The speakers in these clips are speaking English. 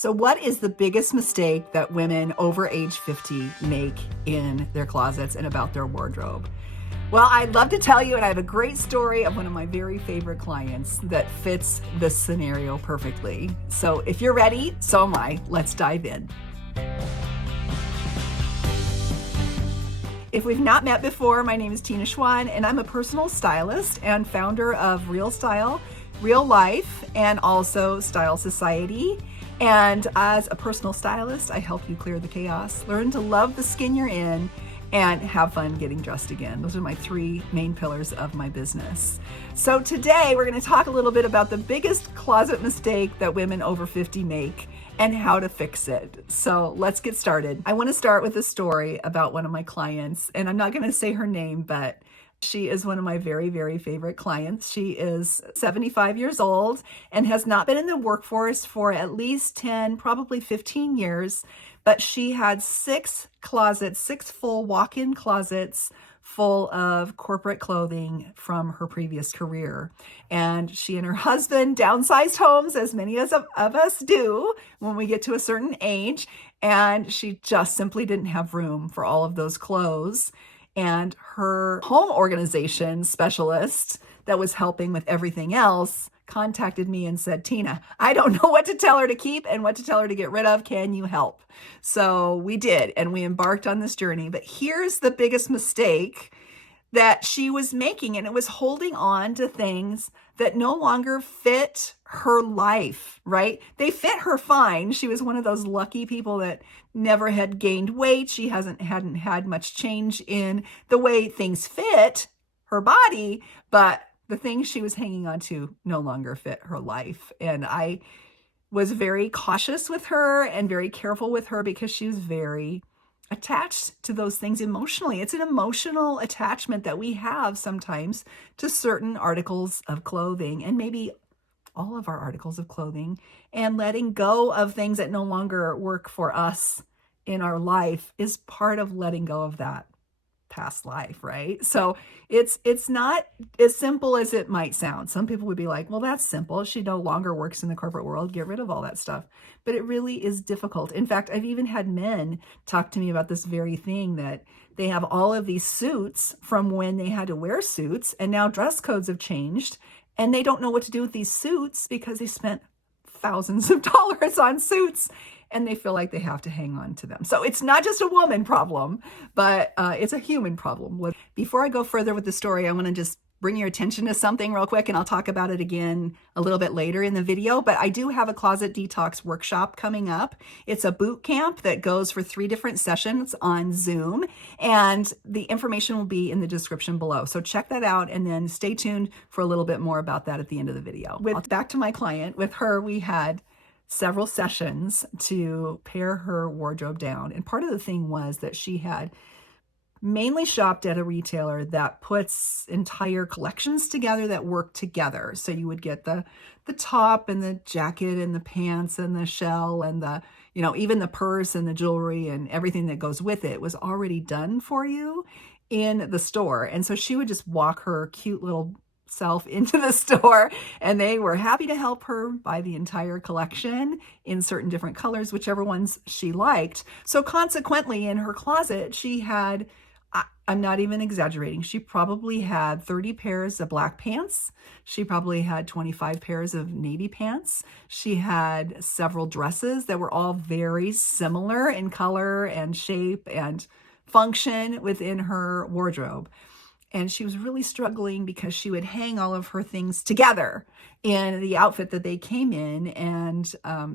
So what is the biggest mistake that women over age 50 make in their closets and about their wardrobe? Well, I'd love to tell you, and I have a great story of one of my very favorite clients that fits this scenario perfectly. So if you're ready, so am I. Let's dive in. If we've not met before, my name is Tina Schwahn, and I'm a personal stylist and founder of Real Style, Real Life, and also Style Society. And as a personal stylist, I help you clear the chaos, learn to love the skin you're in, and have fun getting dressed again. Those are my three main pillars of my business. So today we're going to talk a little bit about the biggest closet mistake that women over 50 make and how to fix it. So let's get started. I want to start with a story about one of my clients, and I'm not going to say her name, but she is one of my very, very favorite clients. She is 75 years old and has not been in the workforce for at least 10, probably 15 years, but she had six full walk-in closets full of corporate clothing from her previous career. And she and her husband downsized homes, as many of us do when we get to a certain age, and she just simply didn't have room for all of those clothes. And her home organization specialist that was helping with everything else contacted me and said, Tina, I don't know what to tell her to keep and what to tell her to get rid of. Can you help? So we did, and we embarked on this journey. But here's the biggest mistake that she was making, and it was holding on to things that no longer fit her life, right? They fit her fine. She was one of those lucky people that never had gained weight. She hadn't had much change in the way things fit her body, but the things she was hanging on to no longer fit her life. And I was very cautious with her and very careful with her because she was very attached to those things emotionally. It's an emotional attachment that we have sometimes to certain articles of clothing, and maybe all of our articles of clothing, and letting go of things that no longer work for us in our life is part of letting go of that past life, right? So it's not as simple as it might sound. Some people would be like, well, that's simple. She no longer works in the corporate world. Get rid of all that stuff. But it really is difficult. In fact, I've even had men talk to me about this very thing, that they have all of these suits from when they had to wear suits, and now dress codes have changed, and they don't know what to do with these suits because they spent thousands of dollars on suits, and they feel like they have to hang on to them. So it's not just a woman problem, but it's a human problem. Before I go further with the story, I want to just bring your attention to something real quick, and I'll talk about it again a little bit later in the video. But I do have a closet detox workshop coming up. It's a boot camp that goes for 3 different sessions on Zoom, and the information will be in the description below. So check that out, and then stay tuned for a little bit more about that at the end of the video. Back to my client, with her, we had several sessions to pare her wardrobe down. And part of the thing was that she had mainly shopped at a retailer that puts entire collections together that work together. So you would get the top and the jacket and the pants and the shell and the, even the purse and the jewelry and everything that goes with it was already done for you in the store. And so she would just walk her cute little self into the store, and they were happy to help her buy the entire collection in certain different colors, whichever ones she liked. So consequently, in her closet, she had, I'm not even exaggerating, she probably had 30 pairs of black pants. She probably had 25 pairs of navy pants. She had several dresses that were all very similar in color and shape and function within her wardrobe. And she was really struggling because she would hang all of her things together in the outfit that they came in. And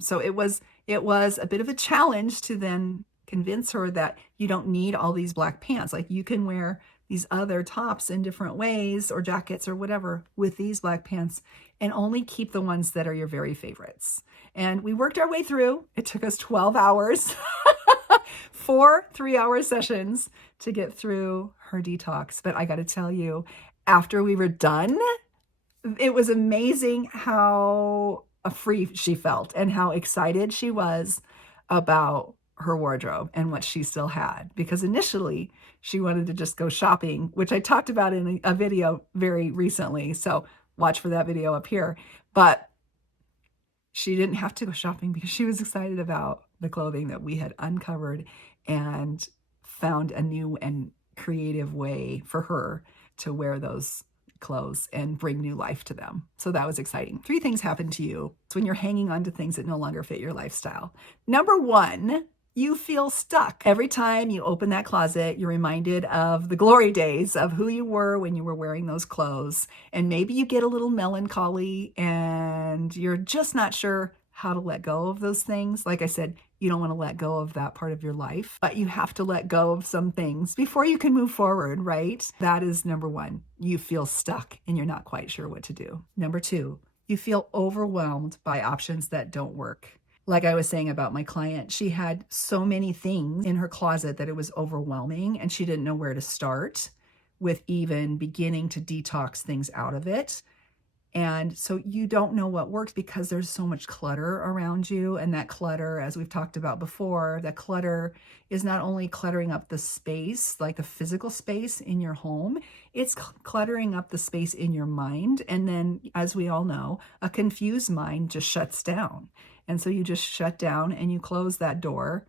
so it was a bit of a challenge to then convince her that you don't need all these black pants. Like, you can wear these other tops in different ways, or jackets or whatever, with these black pants, and only keep the ones that are your very favorites. And we worked our way through. It took us 12 hours, 4 3-hour sessions to get through her detox. But I got to tell you, after we were done, it was amazing how free she felt and how excited she was about her wardrobe and what she still had. Because initially she wanted to just go shopping, which I talked about in a video very recently. So watch for that video up here. But she didn't have to go shopping because she was excited about the clothing that we had uncovered and found a new and creative way for her to wear those clothes and bring new life to them. So that was exciting. 3 things happen to you when you're hanging on to things that no longer fit your lifestyle. Number 1, you feel stuck. Every time you open that closet, you're reminded of the glory days of who you were when you were wearing those clothes. And maybe you get a little melancholy and you're just not sure how to let go of those things. Like I said, you don't want to let go of that part of your life, but you have to let go of some things before you can move forward, right? That is number 1. You feel stuck and you're not quite sure what to do. Number 2, you feel overwhelmed by options that don't work. Like I was saying about my client, she had so many things in her closet that it was overwhelming and she didn't know where to start with even beginning to detox things out of it. And so you don't know what works because there's so much clutter around you. And that clutter, as we've talked about before, that clutter is not only cluttering up the space, like the physical space in your home, it's cluttering up the space in your mind. And then, as we all know, a confused mind just shuts down. And so you just shut down and you close that door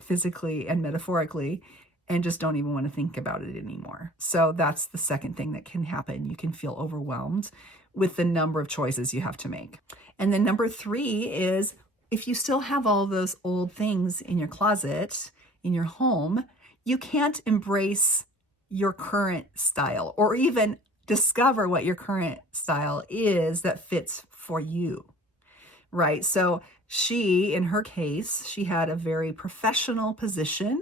physically and metaphorically and just don't even want to think about it anymore. So that's the second thing that can happen. You can feel overwhelmed with the number of choices you have to make. And then number 3 is if you still have all those old things in your closet, in your home, you can't embrace your current style or even discover what your current style is that fits for you, right? So she, in her case, she had a very professional position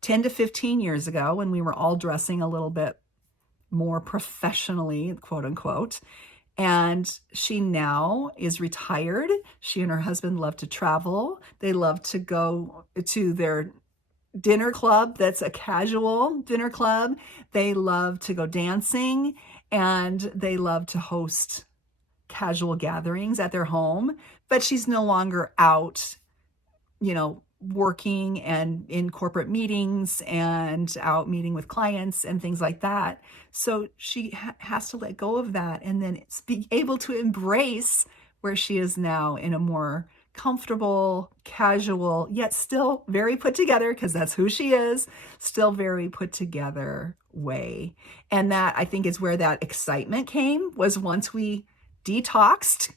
10 to 15 years ago when we were all dressing a little bit more professionally, quote unquote. And she now is retired. She and her husband love to travel. They love to go to their dinner club that's a casual dinner club. They love to go dancing and they love to host casual gatherings at their home. But she's no longer out, working and in corporate meetings and out meeting with clients and things like that. So she has to let go of that and then be able to embrace where she is now in a more comfortable, casual, yet still very put together, because that's who she is, still very put together way. And that, I think, is where that excitement came, was once we detoxified,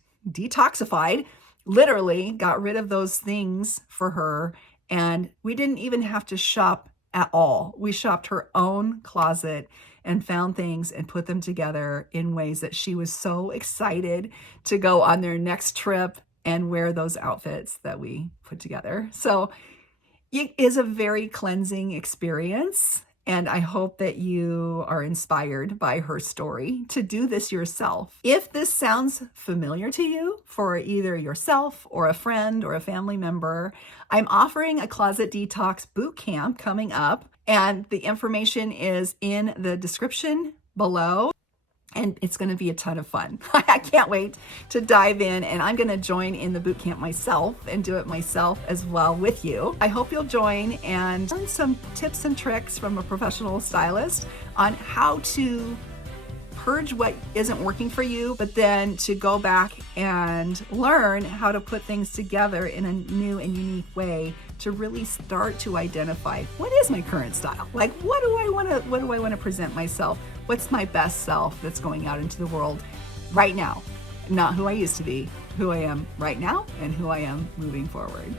literally got rid of those things for her. And we didn't even have to shop at all. We shopped her own closet and found things and put them together in ways that she was so excited to go on their next trip and wear those outfits that we put together. So it is a very cleansing experience. And I hope that you are inspired by her story to do this yourself. If this sounds familiar to you, for either yourself or a friend or a family member, I'm offering a Closet Detox Bootcamp coming up. And the information is in the description below. And it's going to be a ton of fun. I can't wait to dive in, and I'm going to join in the bootcamp myself and do it myself as well with you. I hope you'll join and learn some tips and tricks from a professional stylist on how to purge what isn't working for you, but then to go back and learn how to put things together in a new and unique way to really start to identify what is my current style. Like, what do I want to present myself? What's my best self that's going out into the world right now? Not who I used to be, who I am right now, and who I am moving forward.